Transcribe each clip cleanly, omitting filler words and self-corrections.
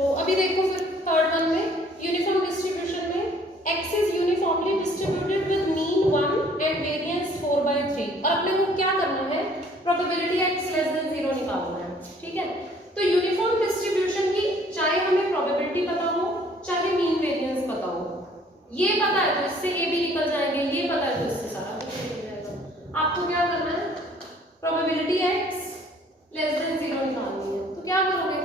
चलो अभी देखो फिर थर्ड वन में यूनिफॉर्म डिस्ट्रीब्यूशन में x is uniformly distributed with mean 1 and variance 4/3 और अपने को क्या करना है प्रोबेबिलिटी x less than 0 निकालना है, ठीक है। तो यूनिफॉर्म डिस्ट्रीब्यूशन की चाहे हमें प्रोबेबिलिटी पता हो चाहे मीन वेरिएंस पता हो, ये पता है तो इससे ये भी निकल जाएंगे, ये पता है तो इससे सारा कुछ निकल जाएगा। आपको क्या करना है प्रोबेबिलिटी x लेस देन 0 निकालनी है, तो क्या करोगे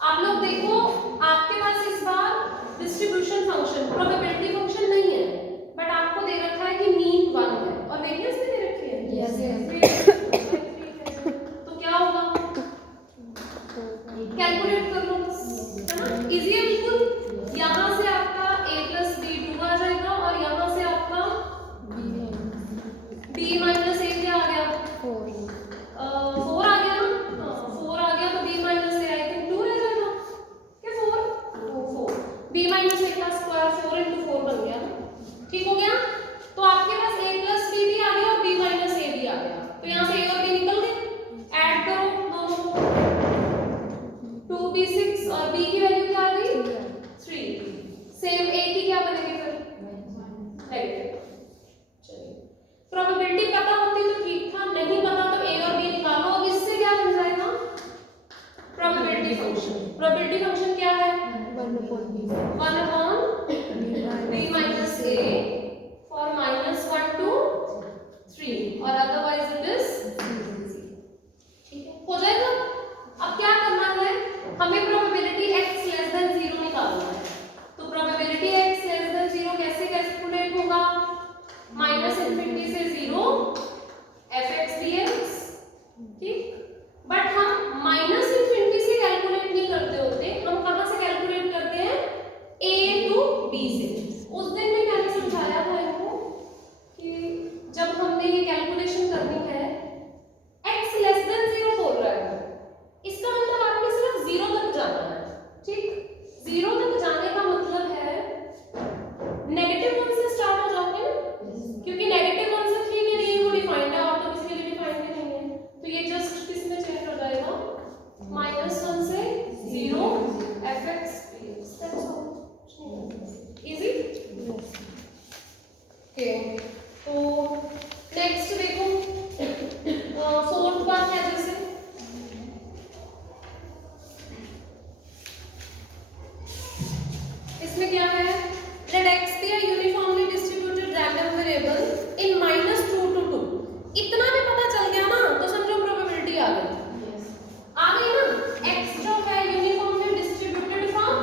आप लोग देखो आपके पास इस बार डिस्ट्रीब्यूशन फंक्शन प्रोबेबिलिटी फंक्शन नहीं है बट आपको दे रखा है कि मीन 1 है और वेरिएंस भी दे रखी है। यस तो क्या होगा कैलकुलेट कर लो, है ना, इजी है बिल्कुल। यहाँ से आपका a प्लस b 2 आ जाएगा और यहाँ से आपका b माइनस a क्या आ गया 4 आ गया ना, हाँ 4 आ गया तो b minus a I think 2 रह जाएगा क्या 4 b माइनस a का स्क्वायर 4 into 4 बन गया ना, ठीक हो गया। तो आपके पास a प्लस b भी आ गया और b माइनस a भी आ गया, तो यहाँ से a और b निकल गए, ऐड करो दोनों को 2b6 और b की वैल्यू क्या आ गई 3, सेम a की क्या बनेगी फिर नेगेटिव। चलिए प्रोबेबिलिटी पता होती तो ठीक था, नहीं पता तो a और b निकालो। अब इससे क्या बन जाएगा प्रोबेबिलिटी फंक्शन, प्रोबेबिलिटी फंक्शन क्या है 1 upon b minus a for -1 to 3 और अदरवाइज इट इज, ठीक है हो जाएगा। अब क्या करना है हमें प्रोबेबिलिटी x लेस देन 0 निकालना है, तो प्रोबेबिलिटी x लेस देन 0 कैसे कैलकुलेट होगा -∞ से 0 fx dx, ठीक। बट हम -∞ से कैलकुलेट नहीं करते होते, हम कहां से कैलकुलेट करते हैं a to b से। उस दिन में मैंने समझाया था इनको कि जब हमने ये कैलकुलेशन करनी है x लेस देन 0 बोल रहा है, इसका मतलब आपने सिर्फ 0 तक जाना है, ठीक। 0 तक जाने का मतलब है -1 से स्टार्ट हो जाओगे ना, क्योंकि -1 से 3 के लिए वो डिफाइंड है और तो किसी के लिए डिफाइंड नहीं है, तो ये जस्ट किस में चेंज हो जाएगा -1 से 0 fx dx, that's all, easy okay. तो नेक्स्ट देखो फोर्थ बात है जैसे इसमें क्या है let x be a uniformly distributed random variable in -2 to 2, इतना भी पता चल गया ना तो समझो प्रोबेबिलिटी आ गई, आ गई ना। x जो है यूनिफॉर्मली डिस्ट्रीब्यूटेड फ्रॉम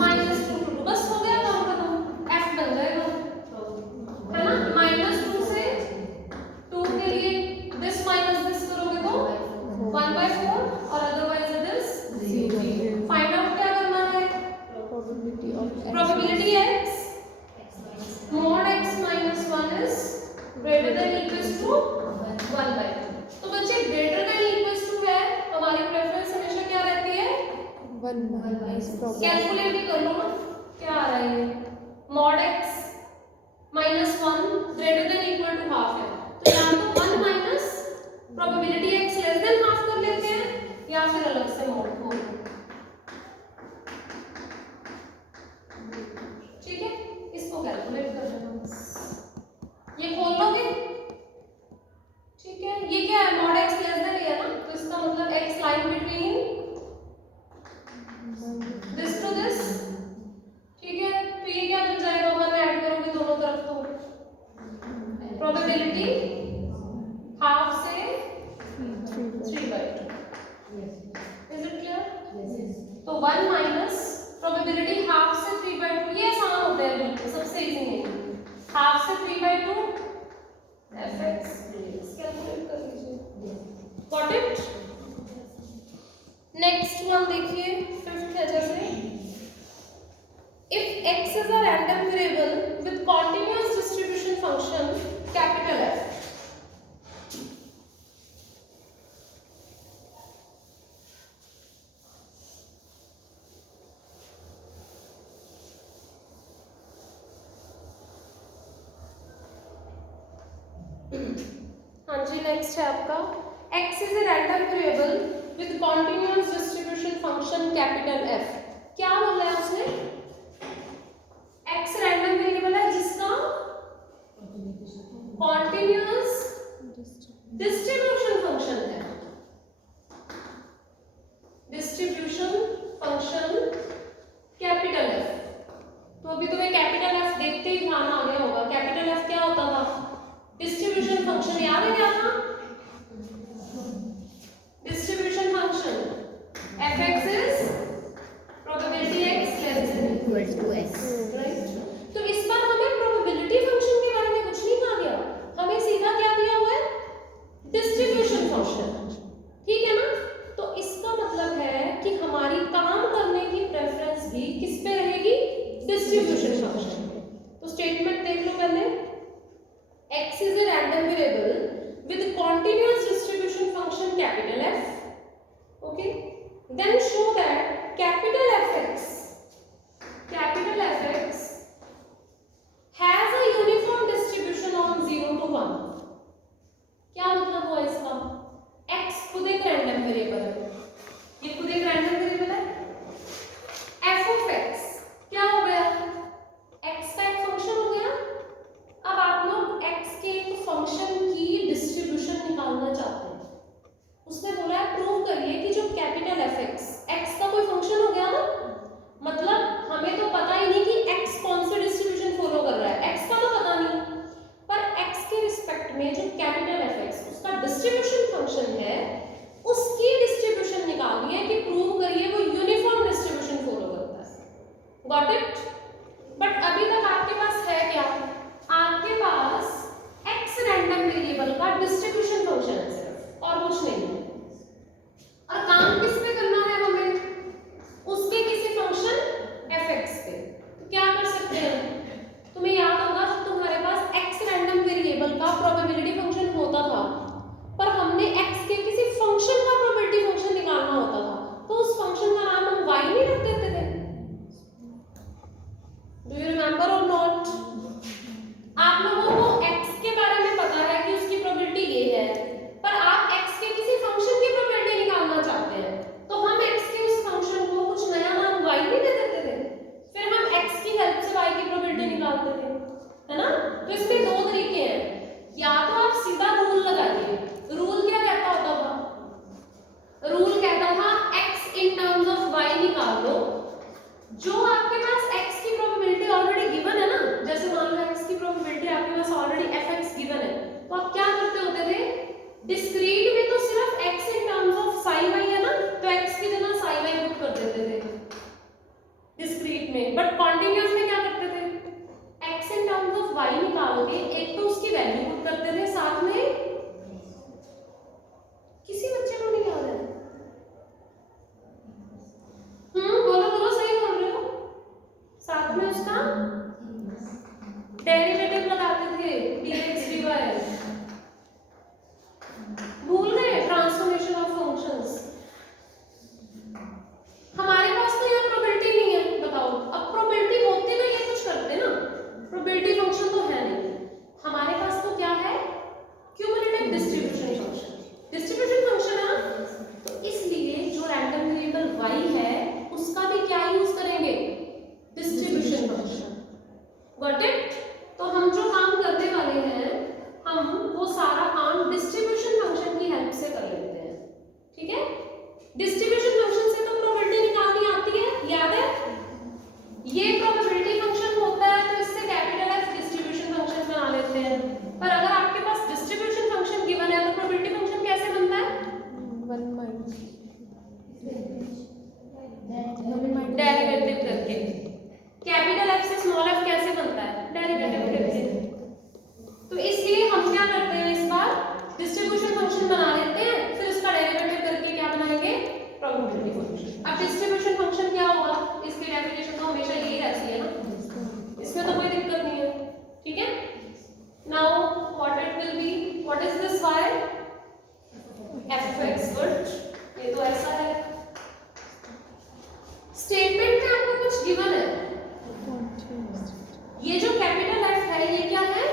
-2 to 2, बस हो गया काम खत्म, f बन जाएगा, है ना। -2 से 2 के लिए दिस माइनस दिस करोगे तो 1/4 और otherwise it is 0। Find out क्या करना है probability x mod x minus 1 is greater than equals to 1/2। तो बच्चे greater than equals to है, हमारी प्रेफरेंस हमेशा क्या रहती है 1/2। कैलकुलेट ही कर लो ना क्या आ रहा है ये mod x minus 1 greater than equal to half है, तो यहाँ तो 1 minus probability x less than half कर लेते हैं या फिर अलग से mod को, ठीक है। इसको कैलकुलेट कर लेना, ये खोल लोगे, ठीक है। ये क्या है mod x लेस देन है ना, तो इसका मतलब x line between this to this, ठीक है। तो ये क्या बन जाएगा 1 ऐड करोगे दोनों तरफ तो प्रोबेबिलिटी हाफ से 3/2, इज इट क्लियर? तो 1 माइनस प्रोबेबिलिटी हाफ से 3/2, ये आसान होता है बिल्कुल, सबसे इजी है, हाफ से 3/2 fx dx, कैलकुलेट कर लीजिए, गॉट इट। नेक्स्ट वन देखिए फिफ्थ है जैसे if x is a random variable with continuous distribution function capital F, हाँ जी नेक्स्ट है आपका x is a random variable with continuous distribution function capital distribution function याद है क्या था? Distribution function fx is probability x less than equals to x. Right. तो इस पर हमें प्रोबेबिलिटी फंक्शन के बारे में कुछ नहीं कहा गया, हमें सीधा क्या दिया हुआ है? डिस्ट्रीब्यूशन फंक्शन, ठीक है ना। तो इसका मतलब है कि हमारी काम करने की प्रेफरेंस भी किस पे रहेगी? Distribution function. तो स्टेटमेंट देख लो पहले, x is a random variable with continuous distribution function capital F, okay, then show that capital Fx has a uniform distribution on 0 to 1। क्या मतलब हुआ इसका? x खुद एक रैंडम वेरिएबल है, ये खुद एक रैंडम वेरिएबल है। f of x क्या हो गया? x का एक फंक्शन हो गया। अब आप लोग x के एक फंक्शन की डिस्ट्रीब्यूशन निकालना चाहते हैं, उसने बोला है प्रूव करिए कि जो कैपिटल fx x का कोई फंक्शन हो गया ना, मतलब हमें तो पता ही नहीं कि x कौन सी डिस्ट्रीब्यूशन फॉलो कर रहा है, x का तो पता नहीं, पर x के रिस्पेक्ट में जो कैपिटल fx उसका डिस्ट्रीब्यूशन फंक्शन है, उसकी डिस्ट्रीब्यूशन निकालनी है कि प्रूव करिए वो यूनिफॉर्म डिस्ट्रीब्यूशन फॉलो करता है। Got it? बट अभी तक आपके पास है क्या? आपके पास x रैंडम वेरिएबल का डिस्ट्रीब्यूशन फंक्शन है सिर्फ, और कुछ नहीं है। और काम किस पे करना है हमें? उसके किसी फंक्शन fx पे। तो क्या कर सकते हैं? तुम्हें याद होगा जब तुम्हारे पास x रैंडम वेरिएबल का प्रोबेबिलिटी फंक्शन होता था, पर हमने x के किसी फंक्शन का प्रोबेबिलिटी फंक्शन निकालना होता था, तो उस फंक्शन का नाम हम y नहीं रख देते थे? डू यू रिमेंबर और नॉट? आप लोगों को x के बारे में पता है कि उसकी प्रोबेबिलिटी ये है, पर आप x के किसी फंक्शन की प्रोबेबिलिटी निकालना चाहते हैं, तो हम x के उस फंक्शन को कुछ नया नाम y नहीं दे देते थे, फिर हम x की हेल्प से y की प्रोबेबिलिटी निकालते थे, है ना। तो इसमें दो तरीके हैं, या तो आप सीधा रूल लगाइए। रूल क्या कहता होता था? रूल कहता था x in terms of y निकाल लो, जो आपके पास x की प्रोबेबिलिटी ऑलरेडी गिवन है ना, जैसे मान लो x की प्रोबेबिलिटी आपके पास ऑलरेडी fx गिवन है, तो आप क्या करते होते थे? डिस्क्रीट में तो सिर्फ x in terms of psi y है ना, तो x की जगह psi y पुट कर देते थे डिस्क्रीट में, बट कॉन्टिन्यूअस में क्या करते थे? x in terms of y निकाल के एक तो उसकी वैल्यू पुट करते थे, साथ में किसी बच्चे को नहीं याद है? बोलो बोलो, सही बोल रहे हो। साथ में उसका डेरिवेटिव लगाते थे, dx dy। भूल गए ट्रांसफॉर्मेशन ऑफ फंक्शंस? हमारे पास तो यहाँ प्रोबेबिलिटी नहीं है, बताओ। अब प्रोबेबिलिटी होती तो ये कुछ करते ना, प्रोबेबिलिटी फंक्शन तो है नहीं, हमारे पास तो क्या है? Cumulative distribution function. Distribution function है ना, तो इसलिए जो रैंडम वेरिएबल y है उसका भी क्या यूज करेंगे? Distribution function. Got it? तो हम जो काम करने वाले हैं, हम वो सारा काम डिस्ट्रीब्यूशन फंक्शन की हेल्प से कर लेते हैं, ठीक है। डिस्ट्रीब्यूशन फंक्शन से तो प्रोबेबिलिटी निकालनी आती है, याद है? ये प्रोबेबिलिटी फंक्शन होता है, तो इससे कैपिटल F डिस्ट्रीब्यूशन फंक्शन बना लेते हैं। पर अगर आपके पास डिस्ट्रीब्यूशन फंक्शन गिवन है, तो प्रोबेबिलिटी फंक्शन कैसे बनता है? डेरिवेटिव करके। कैपिटल F से स्मॉल f कैसे बनता है? डेरिवेटिव करके। तो इसलिए हम क्या करते हैं, इस बार डिस्ट्रीब्यूशन फंक्शन बना लेते हैं, फिर इसका डेरिवेटिव करके क्या बनाएंगे? Probability function. अब डिस्ट्रीब्यूशन फंक्शन क्या होगा? इसकी डेफिनेशन तो हमेशा यही रहती है ना, इसमें तो कोई दिक्कत नहीं है, ठीक है। Now what it will be, what is this y? fx, good. ये तो ऐसा है। स्टेटमेंट में आपको कुछ गिवन है, ये जो कैपिटल F है ये क्या है?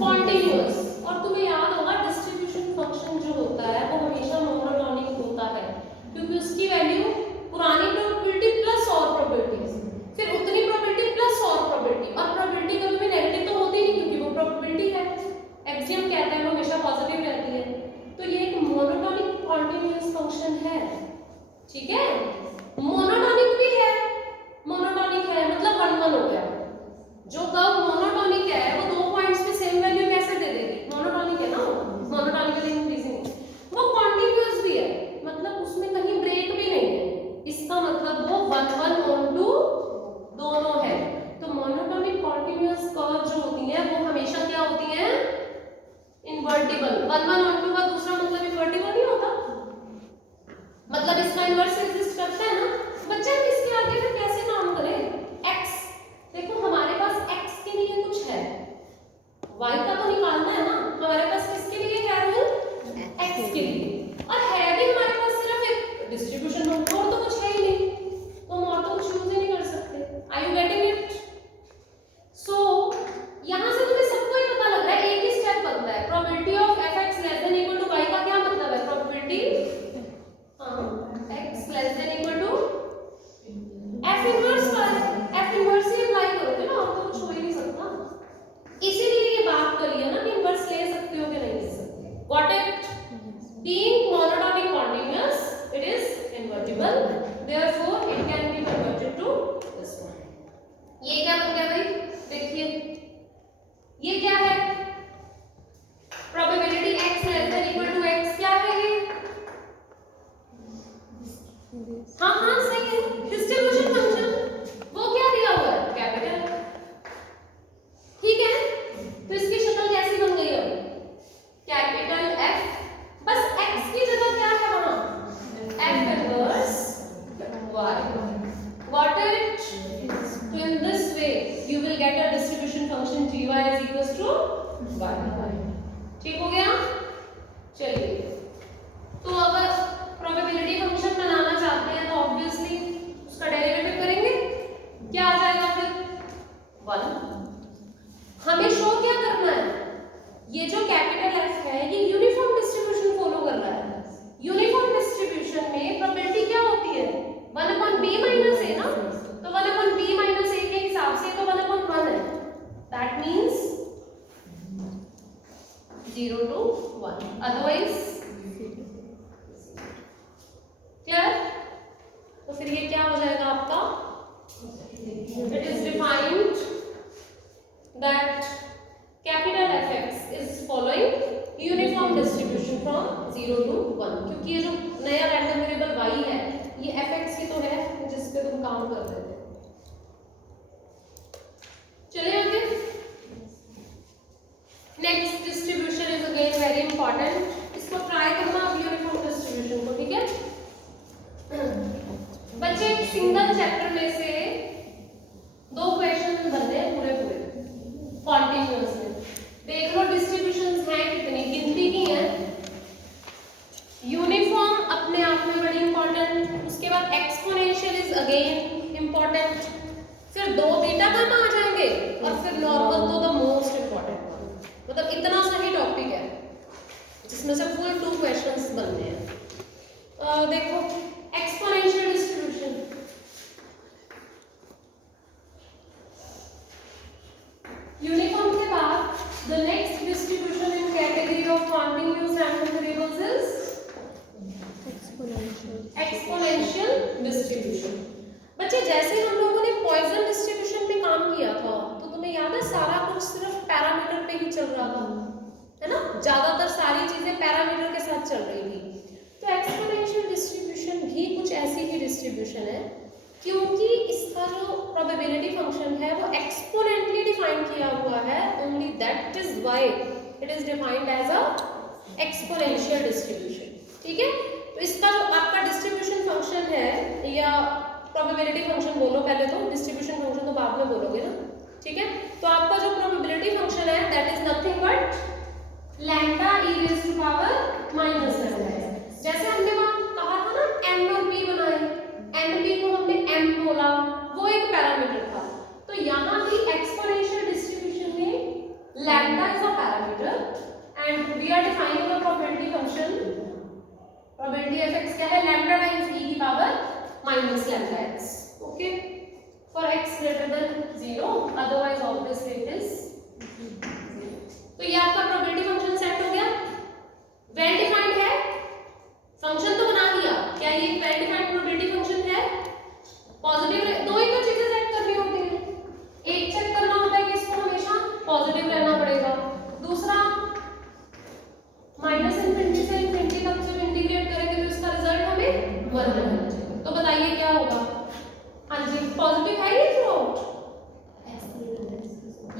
कॉन्टिन्यूअस। और तुम्हें याद होगा डिस्ट्रीब्यूशन फंक्शन जो होता है वो हमेशा मोनोटोनिक होता है, क्योंकि उसकी वैल्यू पुरानी प्रोबेबिलिटी प्लस और प्रोबेबिलिटी, फिर उतनी प्रोबेबिलिटी प्लस और प्रोबेबिलिटी, और प्रोबेबिलिटी कभी भी नेगेटिव तो होती नहीं, क्योंकि वो प्रोबेबिलिटी है। एक्सियम कहता है वो हमेशा पॉजिटिव रहती है। तो ये एक मोनोटोनिक कॉन्टिन्यूअस फंक्शन है, ठीक है। मोनोटोनिक भी है, मोनोटोनिक है मतलब 1 1 हो गया। जो कर्व मोनोटोनिक है वो 2 पॉइंट्स पे सेम वैल्यू कैसे दे देगी? मोनोटोनिक मतलब इसका इन्वर्स एग्जिस्ट करता है ना। बच्चे हम इसके आगे फिर कैसे काम करें? x, देखो हमारे पास x के लिए कुछ है, y का तो निकालना है ना, हमारे पास किसके लिए है रूल? x के लिए, और है भी हमारे पास सिर्फ एक डिस्ट्रीब्यूशन रूल, और तो कुछ है ही नहीं, तो हम और तो कुछ यूज ही नहीं कर सकते। Are you getting it? So यहां से तुम्हें सबको ही पता लग रहा है, एक ही स्टेप बनता है, probability of fx less than equal to y का क्या मतलब है? Probability x less than equal to f inverse y, f inverse ही अप्लाई करोगे ना, और तो कुछ हो ही नहीं सकता। इसीलिए ये बात करी है ना कि इनवर्स ले सकते हो कि नहीं ले सकते। Got it? being monotonic continuous it is invertible, therefore it can be converted to this one। ये क्या बन गया भाई? देखिए ये क्या है? Probability x less than equal to x, क्या है ये? हाँ हाँ सही है, डिस्ट्रीब्यूशन फंक्शन। वो क्या दिया हुआ है? कैपिटल। ठीक है, तो इसकी शक्ल कैसी बन गई अब? कैपिटल F, बस x की जगह क्या है वहां? F inverse y। Got it? So in this way you will get a distribution function gy is equals to y। ठीक हो गया? चलिए, तो अगर प्रोबेबिलिटी फंक्शन बनाना चाहते हैं तो ऑब्वियसली उसका डेरिवेटिव करेंगे, क्या आ जाएगा फिर? 1। हमें शो क्या करना है? ये जो कैपिटल F है ये यूनिफॉर्म डिस्ट्रीब्यूशन फॉलो कर रहा है। यूनिफॉर्म डिस्ट्रीब्यूशन में प्रोबेबिलिटी क्या होती है? 1/b माइनस a ना, तो 1/b माइनस a के हिसाब से तो 1/1 है, that means 0 to 1, otherwise clear? तो फिर ये क्या हो जाएगा आपका? It is defined that capital Fx is following uniform distribution from 0 to 1, क्योंकि ये जो नया रैंडम वेरिएबल y है ये Fx ही तो है जिस पे तुम काम कर रहे थे। चलिए आगे, next distribution is again very important, इसको ट्राई करना आप यूनिफॉर्म डिस्ट्रीब्यूशन को। ठीक है बच्चे, एक सिंगल चैप्टर में से 2 क्वेश्चन बनने हैं पूरे कॉन्टिन्यूअस में। देख लो डिस्ट्रीब्यूशंस हैं कितनी, गिनती की हैं। यूनिफॉर्म अपने आप में बड़ी इंपॉर्टेंट, उसके बाद एक्सपोनेंशियल इज अगेन इंपॉर्टेंट, फिर 2 बीटा गामा आ जाएंगे, और फिर नॉर्मल तो द मोस्ट इंपॉर्टेंट वन। मतलब इतना सा ही टॉपिक है जिसमें से फुल 2 क्वेश्चंस बनने हैं। देखो एक्सपोनेंशियल डिस्ट्रीब्यूशन, यूनिफॉर्म के बाद the next distribution in category of continuous random variables is exponential distribution. बच्चे जैसे हम लोगों ने पॉइसन डिस्ट्रीब्यूशन पे काम किया था तो तुम्हें याद है सारा कुछ सिर्फ पैरामीटर पे ही चल रहा था, है ना? ज्यादातर सारी चीजें पैरामीटर के साथ चल रही थी। तो एक्सपोनेंशियल डिस्ट्रीब्यूशन भी कुछ ऐसी ही डिस्ट्रीब्यूशन है, क्योंकि इसका जो प्रोबेबिलिटी फंक्शन है वो एक्सपोनेंटली डिफाइन किया हुआ है, only that is why it is defined as a exponential distribution. ठीक है, तो इसका जो आपका डिस्ट्रीब्यूशन फंक्शन है, या प्रोबेबिलिटी फंक्शन बोलो पहले, तो डिस्ट्रीब्यूशन फंक्शन तो बाद में बोलोगे ना। ठीक है, तो आपका जो प्रोबेबिलिटी फंक्शन है that is nothing but lambda e raise to power minus lambda. जैसे हमने वहां कहा था ना m और p बनाए, m p को हमने m बोला, वो एक पैरामीटर था। तो यहाँ भी एक्सपोनेंशियल डिस्ट्रीब्यूशन में lambda is a parameter and we are defining the probability function. Probability f(x) क्या है? लैम्डा टाइम्स e की power minus lambda x। Okay, for x greater than 0, otherwise obviously it is 0। तो ये आपका probability function set हो गया, well defined है, function तो बना दिया। क्या ये वेल डिफाइंड प्रोबेबिलिटी फंक्शन है? पॉजिटिव, दो ही तो चीजें सेट करनी होती हैं, एक चेक करना होता है कि इसको हमेशा पॉजिटिव रहना पड़ेगा, दूसरा माइनस इनफिनिटी से इनफिनिटी तक जब इंटीग्रेट करेंगे तो इसका रिजल्ट हमें 1 रहना चाहिए। तो बताइए क्या होगा? हाँ जी, पॉजिटिव है ये थ्रू आउट,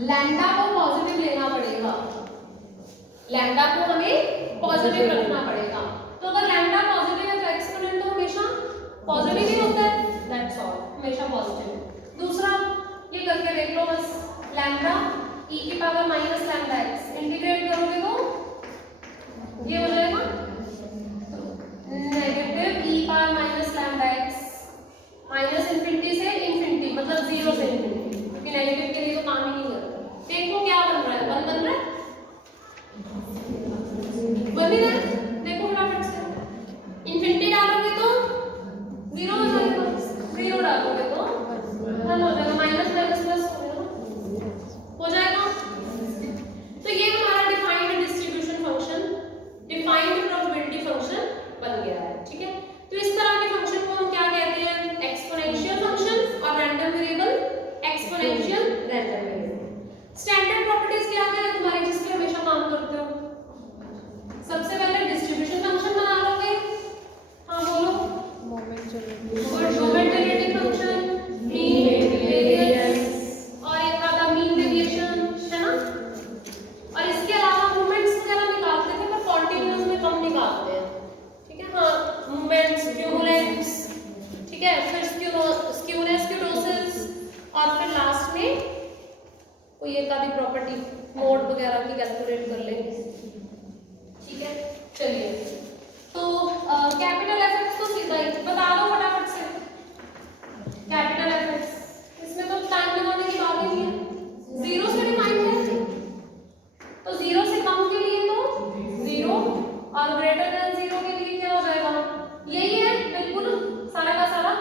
लैम्डा को पॉजिटिव लेना पड़ेगा, लैम्डा को हमें पॉजिटिव रखना पड़ेगा। तो अगर लैम्डा पॉजिटिव है तो एक्सपोनेंट तो हमेशा पॉजिटिव। दूसरा ये करके देख लो बस, लैम्डा e की power minus lambda x integrate करोगे तो ये हो जाएगा negative e power minus lambda x minus infinity से इंफिनिटी, मतलब 0 से इंफिनिटी, क्योंकि नेगेटिव के लिए तो काम ही नहीं करता। देखो क्या बन रहा है, 1 बन रहा है, बन ही रहा है। देखो फटाफट से, इंफिनिटी डालोगे तो 0 हो जाएगा, 0 डालोगे तो 1 हो जाएगा, माइनस माइनस प्लस हो जाएगा। तो ये हमारा defined distribution function, defined probability function बन गया है। ठीक है, तो इस तरह के फंक्शन को हम क्या कहते हैं, एक्सपोनेंशियल फंक्शन और random variable, exponential random variable. Standard properties क्या क्या है तुम्हारी जिससे हमेशा काम करते हो? सबसे पहले डिस्ट्रीब्यूशन फंक्शन बना लोगे, हाँ बोलो, moment generating function, mean variance और एक आता मीन डेविएशन, है ना। और इसके अलावा मूवमेंट्स वगैरह निकालते थे पर कॉन्टिन्यूअस में कम निकालते हैं। ठीक है, हाँ, मूवमेंट्स, ट्यूबुलेंस, ठीक है, फिर स्क्यूनेस, क्यूटोसिस और फिर लास्ट में कोई एक आधी प्रॉपर्टी मोड वगैरह की कैलकुलेट कर लेंगे। ठीक है, चलिए, तो कैपिटल एफएक्स तो सीधा ही बता दो फटाफट से। कैपिटल एफएक्स इसमें तो टाइम लगाने की बात ही नहीं है, 0 से डिफाइन है, तो 0 से कम के लिए तो 0 और ग्रेटर देन 0 के लिए क्या हो जाएगा, यही है बिल्कुल सारा का सारा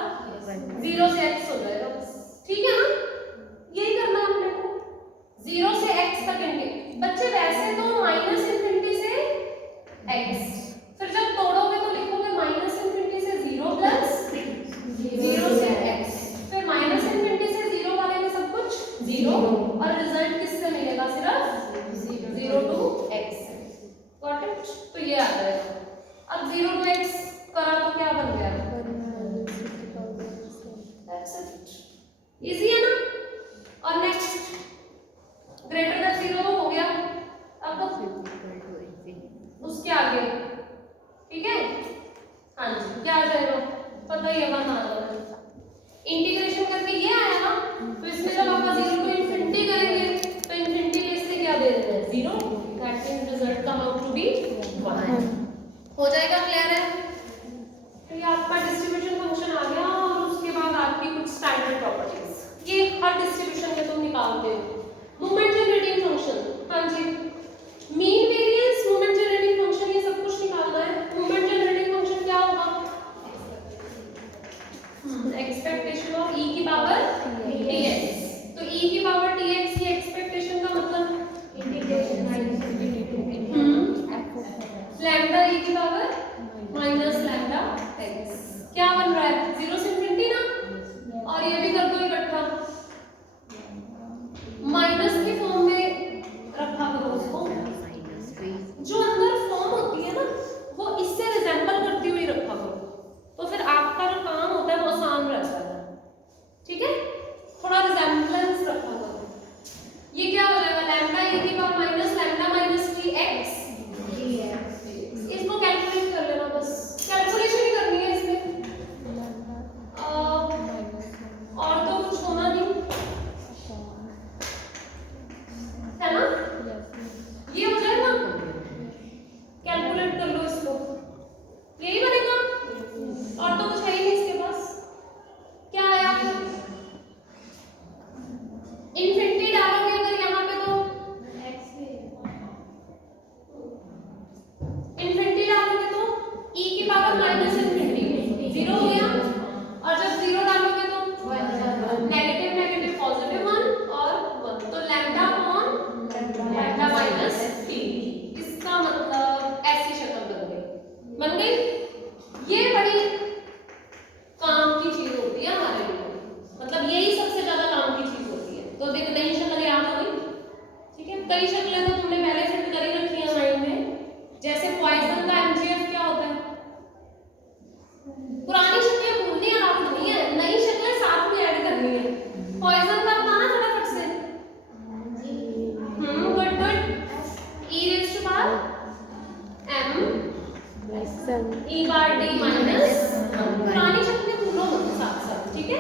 0 से x हो जाएगा। ठीक है ना, यही करना है हमने को, 0 से x तक इनके बच्चे। वैसे तो माइनस इंफिनिटी से x, फिर जब तोड़ोगे तो लिखोगे माइनस इंफिनिटी से 0 प्लस 0 से x, फिर माइनस इंफिनिटी से 0 वाले में सब कुछ 0 और रिजल्ट किससे मिलेगा, सिर्फ 0 टू x। Got it? तो ये आ जाएगा। अब 0 टू x करा तो क्या बन गया, इजी है ना। और नेक्स्ट ग्रेटर देन 0 तो हो गया, अब उसके आगे, ठीक है, हाँ जी, क्या आ जाएगा पता ही है, वन आ जाएगा। इंटीग्रेशन करके ये आया ना, तो इसमें जब आप 0 को इंफिनिटी करेंगे तो इंफिनिटी में इससे क्या दे देते हैं, 0, that means result come out to be 1। हो जाएगा, क्लियर है? तो ये आपका डिस्ट्रीब्यूशन फंक्शन आ गया और उसके बाद आपकी कुछ स्टैंडर्ड प्रॉपर्टीज, ये हर डिस्ट्रीब्यूशन में तुम निकालते हो। मूवमेंट जनरेटिंग फंक्शन, हाँ जी, mean variance, movement generating function, ये सब कुछ निकालना है। मूवमेंट जनरेटिंग फंक्शन क्या होगा, एक्सपेक्टेशन ऑफ e की पावर dx। तो e की पावर dx की एक्सपेक्टेशन का मतलब इंटीग्रेशन लैम्डा e की पावर माइनस लैम्डा x। क्या बन रहा है, 0 से इंफिनिटी ना, और ये भी कर दो इकट्ठा, माइनस की फॉर्म में रखा करो उसको, जो अंदर फॉर्म होती है ना वो इससे रिजेंबल करती हुई रखा करो, तो फिर आपका जो काम होता है वो आसान रहता है। ठीक है, थोड़ा रिजेंबलेंस रखा करो। ये क्या हो जाएगा, लैम्डा e की power minus lambda minus dx, इसको कैलकुलेट कर लेना, बस कैलकुलेशन ही करनी है इसमें, और तो कुछ होना नहीं है ना। ये हो जाएगा, कैलकुलेट कर लो इसको, यही बनेगा, और तो कुछ है ही नहीं इसके पास। क्या आया, इंफिनिटी डालोगे अगर यहाँ पे तो इंफिनिटी डालोगे तो e की पावर माइनस इंफिनिटी 0 हो गया, और जब 0 डालोगे तो नेगेटिव नेगेटिव पॉजिटिव 1 और 1, तो lambda upon lambda minus t, इसका मतलब ऐसी शक्ल बन गई। ये बड़ी काम की चीज होती है हमारे लिए, मतलब यही सबसे ज्यादा काम की चीज होती है। तो देख नई शक्ल याद हो गई, ठीक है, कई शक्लें तो तुमने पहले फिट कर ही रखी है माइंड में, जैसे पॉइजन का एमजीएफ क्या होता है, पुरानी शक्लें भूलनी आराम नहीं है, नई शक्लें साथ में ऐड करनी है। पॉइजन का बताना फटाफट से, good good, e raise to power m e बार d माइनस, पुरानी शक्लें भूलो मत साथ साथ, ठीक है,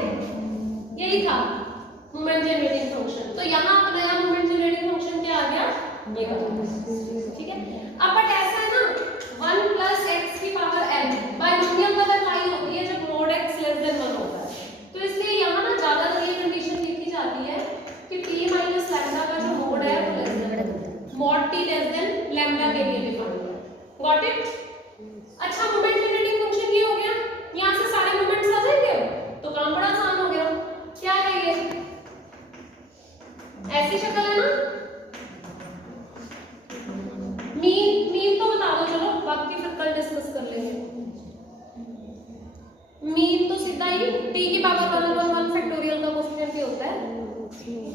मीन तो सीधा ही t की पावर 1/1 फैक्टोरियल का कोएफिशिएंट ही होता है।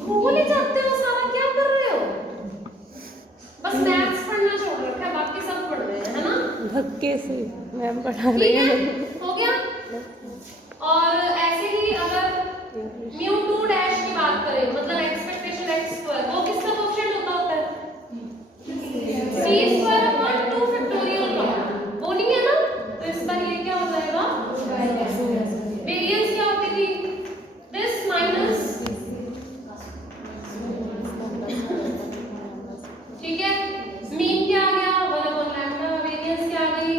भूल ही जाते हो सारा, क्या कर रहे हो? बस मैथ्स पढ़ना छोड़ रखा है, बाकी सब पढ़ रहे हैं, है ना? धक्के से मैम पढ़ा रही है। हो गया। और ऐसे ही अगर म्यू 2 डैश की बात करें, मतलब एक्सपेक्टेशन x स्क्वायर, वो किसका कोएफिशिएंट होता है? c स्क्वायर अपॉन 2 फैक्टोरियल का, वो नहीं है ना? तो इस बार ये क्या हो जाएगा? वेरिएंस क्या होती थी? दिस माइनस, ठीक है। मीन क्या आ गया? 1/λ। वेरिएंस क्या आ गई?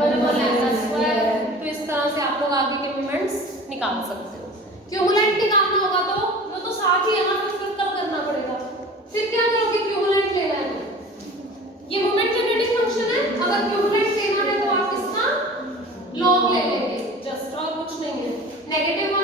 1/λ स्क्वायर। तो इस तरह से आप लोग आगे के मोमेंट्स निकाल सकते हो। क्यूमुलेंट निकालना होगा तो वो तो साथ ही है ना, फिर कब करना पड़ेगा? फिर क्या करोगे? क्यूमुलेंट लेना है, ये मोमेंट जेनरेटिंग फंक्शन है। अगर क्यूमुलेंट लेना है तो आप इसका लॉग ले लेंगे जस्ट, और कुछ नहीं है। नेगेटिव